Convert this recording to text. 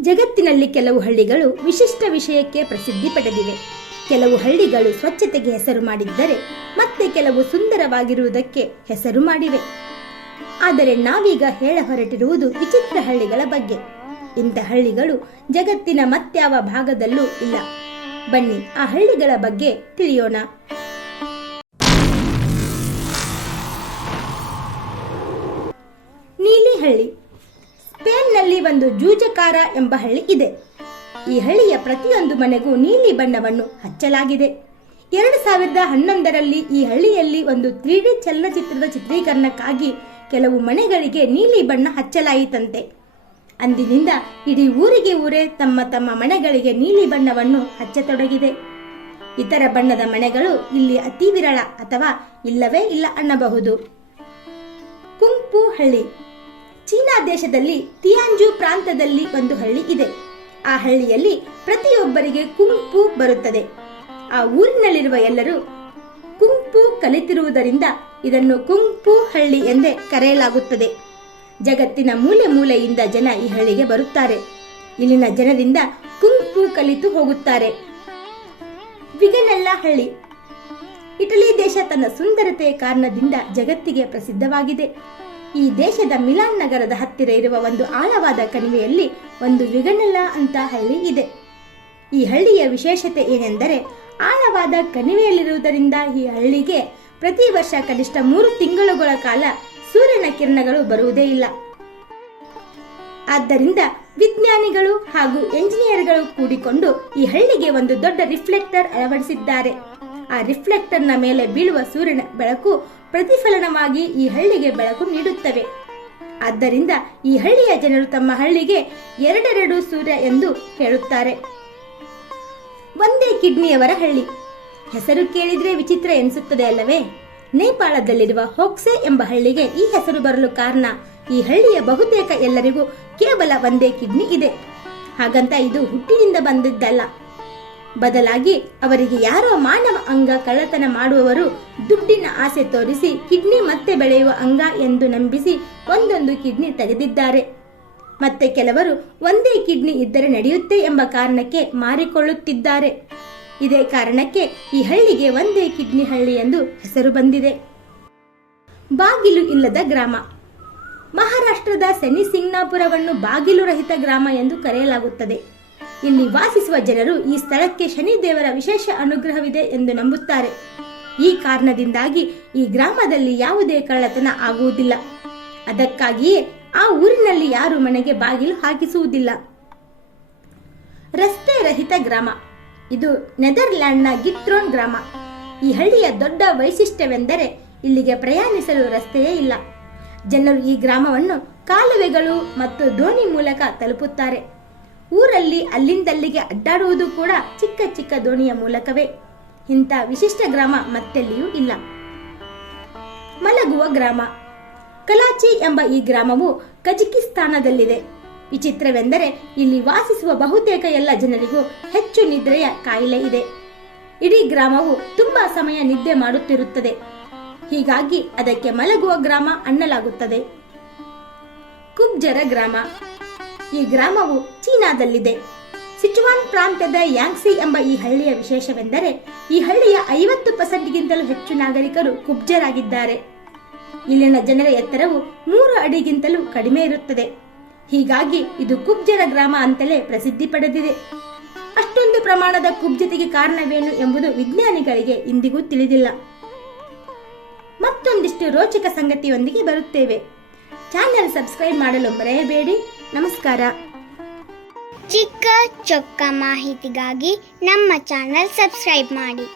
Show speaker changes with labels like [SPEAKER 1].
[SPEAKER 1] ಜಗತ್ತಿನಲ್ಲಿ ಕೆಲವು ಹಳ್ಳಿಗಳು ವಿಶಿಷ್ಟ ವಿಷಯಕ್ಕೆ ಪ್ರಸಿದ್ಧಿ ಪಡೆದಿವೆ. ಕೆಲವು ಹಳ್ಳಿಗಳು ಸ್ವಚ್ಛತೆಗೆ ಹೆಸರು ಮಾಡಿದ್ದರೆ ಮತ್ತೆ ಕೆಲವು ಸುಂದರವಾಗಿರುವುದಕ್ಕೆ ಹೆಸರು ಮಾಡಿವೆ. ಆದರೆ ನಾವೀಗ ಹೇಳ ಹೊರಟಿರುವುದು ವಿಚಿತ್ರ ಹಳ್ಳಿಗಳ ಬಗ್ಗೆ. ಇಂಥ ಹಳ್ಳಿಗಳು ಜಗತ್ತಿನ ಮತ್ಯಾವ ಭಾಗದಲ್ಲೂ ಇಲ್ಲ. ಬನ್ನಿ ಆ ಹಳ್ಳಿಗಳ ಬಗ್ಗೆ ತಿಳಿಯೋಣ. ನೀಲಿಹಳ್ಳಿ ಸ್ಪೇನ್ನಲ್ಲಿ ಒಂದು ಜೂಜಕಾರ ಎಂಬ ಹಳ್ಳಿ ಇದೆ. ಈ ಹಳ್ಳಿಯ ಪ್ರತಿಯೊಂದು ಮನೆಗೂ ನೀಲಿ ಬಣ್ಣವನ್ನು ಹಚ್ಚಲಾಗಿದೆ. ಎರಡು ಸಾವಿರದ ಹನ್ನೊಂದರಲ್ಲಿ ಈ ಹಳ್ಳಿಯಲ್ಲಿ ಒಂದು ತ್ರೀ ಡಿ ಚಲನಚಿತ್ರದ ಚಿತ್ರೀಕರಣಕ್ಕಾಗಿ ಕೆಲವು ಮನೆಗಳಿಗೆ ನೀಲಿ ಬಣ್ಣ ಹಚ್ಚಲಾಯಿತಂತೆ. ಅಂದಿನಿಂದ ಇಡೀ ಊರಿಗೆ ಊರೇ ತಮ್ಮ ತಮ್ಮ ಮನೆಗಳಿಗೆ ನೀಲಿ ಬಣ್ಣವನ್ನು ಹಚ್ಚತೊಡಗಿದೆ. ಇತರ ಬಣ್ಣದ ಮನೆಗಳು ಇಲ್ಲಿ ಅತಿ ವಿರಳ ಅಥವಾ ಇಲ್ಲವೇ ಇಲ್ಲ ಅನ್ನಬಹುದು. ಕುಂಪು ಹಳ್ಳಿ. ಚೀನಾ ದೇಶದಲ್ಲಿ ತಿಯಾಂಜು ಪ್ರಾಂತದಲ್ಲಿ ಒಂದು ಹಳ್ಳಿ ಇದೆ. ಆ ಹಳ್ಳಿಯಲ್ಲಿ ಪ್ರತಿಯೊಬ್ಬರಿಗೆ ಕುಂಪು ಬರುತ್ತದೆ. ಆ ಊರಿನಲ್ಲಿರುವ ಎಲ್ಲರೂ ಕುಂಪು ಕಲಿತಿರುವುದರಿಂದ ಇದನ್ನು ಕುಂಪು ಹಳ್ಳಿ ಎಂದೇ ಕರೆಯಲಾಗುತ್ತದೆ. ಜಗತ್ತಿನ ಮೂಲೆ ಮೂಲೆಯಿಂದ ಜನ ಈ ಹಳ್ಳಿಗೆ ಬರುತ್ತಾರೆ. ಇಲ್ಲಿನ ಜನರಿಂದ ಕುಂಪು ಕಲಿತು ಹೋಗುತ್ತಾರೆ. ವಿಗನೆಲ್ಲ ಹಳ್ಳಿ. ಇಟಲಿ ದೇಶ ತನ್ನ ಸುಂದರತೆಯ ಕಾರಣದಿಂದ ಜಗತ್ತಿಗೆ ಪ್ರಸಿದ್ಧವಾಗಿದೆ. ಈ ದೇಶದ ಮಿಲಾನ್ ನಗರದ ಹತ್ತಿರ ಇರುವ ಒಂದು ಆಳವಾದ ಕಣಿವೆಯಲ್ಲಿ ಒಂದು ವಿಗಣಲ ಅಂತ ಹಳ್ಳಿ ಇದೆ. ಈ ಹಳ್ಳಿಯ ವಿಶೇಷತೆ ಏನೆಂದರೆ ಆಳವಾದ ಕಣಿವೆಯಲ್ಲಿರುವುದರಿಂದ ಈ ಹಳ್ಳಿಗೆ ಪ್ರತಿ ವರ್ಷ ಕನಿಷ್ಠ ಮೂರು ತಿಂಗಳುಗಳ ಕಾಲ ಸೂರ್ಯನ ಕಿರಣಗಳು ಬರುವುದೇ ಇಲ್ಲ. ಆದ್ದರಿಂದ ವಿಜ್ಞಾನಿಗಳು ಹಾಗೂ ಎಂಜಿನಿಯರ್ಗಳು ಕೂಡಿಕೊಂಡು ಈ ಹಳ್ಳಿಗೆ ಒಂದು ದೊಡ್ಡ ರಿಫ್ಲೆಕ್ಟರ್ ಅಳವಡಿಸಿದ್ದಾರೆ. ಆ ರಿಫ್ಲೆಕ್ಟರ್ನ ಮೇಲೆ ಬೀಳುವ ಸೂರ್ಯನ ಬೆಳಕು ಪ್ರತಿಫಲನವಾಗಿ ಈ ಹಳ್ಳಿಗೆ ಬೆಳಕು ನೀಡುತ್ತವೆ. ಆದ್ದರಿಂದ ಈ ಹಳ್ಳಿಯ ಜನರು ತಮ್ಮ ಹಳ್ಳಿಗೆ ಎರಡೆರಡು ಸೂರ್ಯ ಎಂದು ಹೇಳುತ್ತಾರೆ. ಒಂದೇ ಕಿಡ್ನಿಯವರ ಹಳ್ಳಿ. ಹೆಸರು ಕೇಳಿದ್ರೆ ವಿಚಿತ್ರ ಎನಿಸುತ್ತದೆ ಅಲ್ಲವೇ? ನೇಪಾಳದಲ್ಲಿರುವ ಹೋಕ್ಸೆ ಎಂಬ ಹಳ್ಳಿಗೆ ಈ ಹೆಸರು ಬರಲು ಕಾರಣ ಈ ಹಳ್ಳಿಯ ಬಹುತೇಕ ಎಲ್ಲರಿಗೂ ಕೇವಲ ಒಂದೇ ಕಿಡ್ನಿ ಇದೆ. ಹಾಗಂತ ಇದು ಹುಟ್ಟಿನಿಂದ ಬಂದಿದ್ದಲ್ಲ. ಬದಲಾಗಿ ಅವರಿಗೆ ಯಾರೋ ಮಾನವ ಅಂಗ ಕಳ್ಳತನ ಮಾಡುವವರು ದುಡ್ಡಿನ ಆಸೆ ತೋರಿಸಿ ಕಿಡ್ನಿ ಮತ್ತೆ ಬೆಳೆಯುವ ಅಂಗ ಎಂದು ನಂಬಿಸಿ ಒಂದೊಂದು ಕಿಡ್ನಿ ತೆಗೆದಿದ್ದಾರೆ. ಮತ್ತೆ ಕೆಲವರು ಒಂದೇ ಕಿಡ್ನಿ ಇದ್ದರೆ ನಡೆಯುತ್ತೆ ಎಂಬ ಕಾರಣಕ್ಕೆ ಮಾರಿಕೊಳ್ಳುತ್ತಿದ್ದಾರೆ. ಇದೇ ಕಾರಣಕ್ಕೆ ಈ ಹಳ್ಳಿಗೆ ಒಂದೇ ಕಿಡ್ನಿ ಹಳ್ಳಿ ಎಂದು ಹೆಸರು ಬಂದಿದೆ. ಬಾಗಿಲು ಇಲ್ಲದ ಗ್ರಾಮ. ಮಹಾರಾಷ್ಟ್ರದ ಸೆನಿ ಸಿಂಗ್ನಾಪುರವನ್ನು ಬಾಗಿಲು ರಹಿತ ಗ್ರಾಮ ಎಂದು ಕರೆಯಲಾಗುತ್ತದೆ. ಇಲ್ಲಿ ವಾಸಿಸುವ ಜನರು ಈ ಸ್ಥಳಕ್ಕೆ ಶನಿದೇವರ ವಿಶೇಷ ಅನುಗ್ರಹವಿದೆ ಎಂದು ನಂಬುತ್ತಾರೆ. ಈ ಕಾರಣದಿಂದಾಗಿ ಈ ಗ್ರಾಮದಲ್ಲಿ ಯಾವುದೇ ಕಳ್ಳತನ ಆಗುವುದಿಲ್ಲ. ಅದಕ್ಕಾಗಿಯೇ ಆ ಊರಿನಲ್ಲಿ ಯಾರು ಮನೆಗೆ ಬಾಗಿಲು ಹಾಕಿಸುವುದಿಲ್ಲ. ರಸ್ತೆ ರಹಿತ ಗ್ರಾಮ. ಇದು ನೆದರ್ಲ್ಯಾಂಡ್ನ ಗಿತ್ರೋನ್ ಗ್ರಾಮ. ಈ ಹಳ್ಳಿಯ ದೊಡ್ಡ ವೈಶಿಷ್ಟ್ಯವೆಂದರೆ ಇಲ್ಲಿಗೆ ಪ್ರಯಾಣಿಸಲು ರಸ್ತೆಯೇ ಇಲ್ಲ. ಜನರು ಈ ಗ್ರಾಮವನ್ನು ಕಾಲುವೆಗಳು ಮತ್ತು ದೋಣಿ ಮೂಲಕ ತಲುಪುತ್ತಾರೆ. ಊರಲ್ಲಿ ಅಲ್ಲಿಂದಲ್ಲಿಗೆ ಅಡ್ಡಾಡುವುದು ಕೂಡ ಚಿಕ್ಕ ಚಿಕ್ಕ ದೋಣಿಯ ಮೂಲಕವೇ. ಇಂಥ ವಿಶಿಷ್ಟ ಗ್ರಾಮ ಮತ್ತೆಲ್ಲಿಯೂ ಇಲ್ಲ. ಮಲಗುವ ಗ್ರಾಮ. ಕಲಾಚಿ ಎಂಬ ಈ ಗ್ರಾಮವು ಕಜಕಿಸ್ತಾನದಲ್ಲಿದೆ. ವಿಚಿತ್ರವೆಂದರೆ ಇಲ್ಲಿ ವಾಸಿಸುವ ಬಹುತೇಕ ಎಲ್ಲ ಜನರಿಗೂ ಹೆಚ್ಚು ನಿದ್ರೆಯ ಕಾಯಿಲೆ ಇದೆ. ಇಡೀ ಗ್ರಾಮವು ತುಂಬಾ ಸಮಯ ನಿದ್ದೆ ಮಾಡುತ್ತಿರುತ್ತದೆ. ಹೀಗಾಗಿ ಅದಕ್ಕೆ ಮಲಗುವ ಗ್ರಾಮ ಅನ್ನಲಾಗುತ್ತದೆ. ಕುಬ್ಜರ ಗ್ರಾಮ. ಈ ಗ್ರಾಮವು ಚೀನಾದಲ್ಲಿದೆ. ಸಿಚುವಾನ್ ಪ್ರಾಂತ್ಯದ ಯಾಂಗ್ಸಿ ಎಂಬ ಈ ಹಳ್ಳಿಯ ವಿಶೇಷವೆಂದರೆ ಈ ಹಳ್ಳಿಯ ಐವತ್ತು ಪರ್ಸೆಂಟ್ಗಿಂತಲೂ ಹೆಚ್ಚು ನಾಗರಿಕರು ಕುಬ್ಜರಾಗಿದ್ದಾರೆ. ಇಲ್ಲಿನ ಜನರ ಎತ್ತರವು ಮೂರು ಅಡಿಗಿಂತಲೂ ಕಡಿಮೆ ಇರುತ್ತದೆ. ಹೀಗಾಗಿ ಇದು ಕುಬ್ಜರ ಗ್ರಾಮ ಅಂತಲೇ ಪ್ರಸಿದ್ಧಿ ಪಡೆದಿದೆ. ಅಷ್ಟೊಂದು ಪ್ರಮಾಣದ ಕುಬ್ಜತೆಗೆ ಕಾರಣವೇನು ಎಂಬುದು ವಿಜ್ಞಾನಿಗಳಿಗೆ ಇಂದಿಗೂ ತಿಳಿದಿಲ್ಲ. ಮತ್ತೊಂದಿಷ್ಟು ರೋಚಕ ಸಂಗತಿಯೊಂದಿಗೆ ಬರುತ್ತೇವೆ. ಚಾನೆಲ್ ಸಬ್ಸ್ಕ್ರೈಬ್ ಮಾಡಲು ಮರೆಯಬೇಡಿ. ನಮಸ್ಕಾರ.
[SPEAKER 2] ಚಿಕ್ಕ ಚೊಕ್ಕ ಮಾಹಿತಿಗಾಗಿ ನಮ್ಮ ಚಾನಲ್ ಸಬ್ಸ್ಕ್ರೈಬ್ ಮಾಡಿ.